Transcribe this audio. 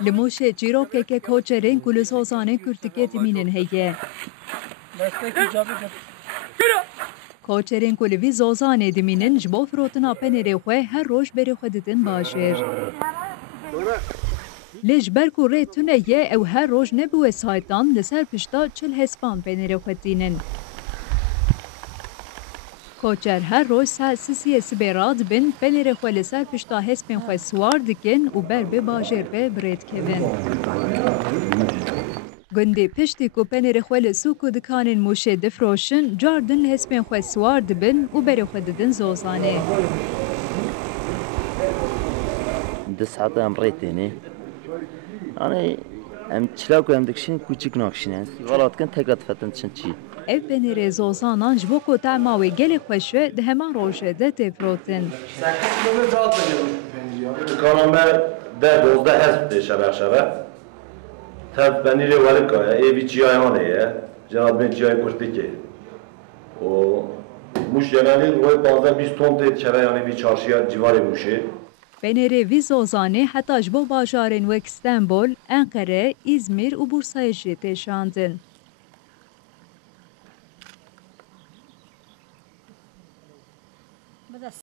لموشه چیروکه کوچرین کلوسوزانه کرتکت مینن هیه. کوچرین کلوی زوزانه دمینن جبو فروتنا پنره خواه هر روش بری خودتن باشر. لیش برکو ری تونه یه او هر روش نبوه سایتان لسر پشتا چل هسپان پنره خودتینن. کوچر هر روز ساعت سیسی سبیراد بن پنیر خوال سر پشتا هسپن خواه سوار دکن و بر به باجر به برید کون. گنده پشتی کو پنیر خوال سوکو دکانین موشه دفروشن جاردن هسپن خواه سوار دبن و بر خود دن زوزانه. ده ساعت هم ریتینی. آنی ام چلاکو هم دکشین کوچیک ناکشین. غلط کن تکات فتن چی؟ ev penêrê zozanan ji bo ku tema wê gelê xweş ve di heman rojê de têfirotin. Dikana me 10-12 hesp tê şeber. Tev penîrê welika ye, êvî çiyayanê ye, cenabên çiyayê kurtikê. O Muş genelî roy 15-20 ton tê çeveyanê vî çarşiya civarê Muşê. Penêrê vî zozanê heta ji bo bajarên wek Stenbol, Enkere, İzmir û Bursayê jî tê şandin.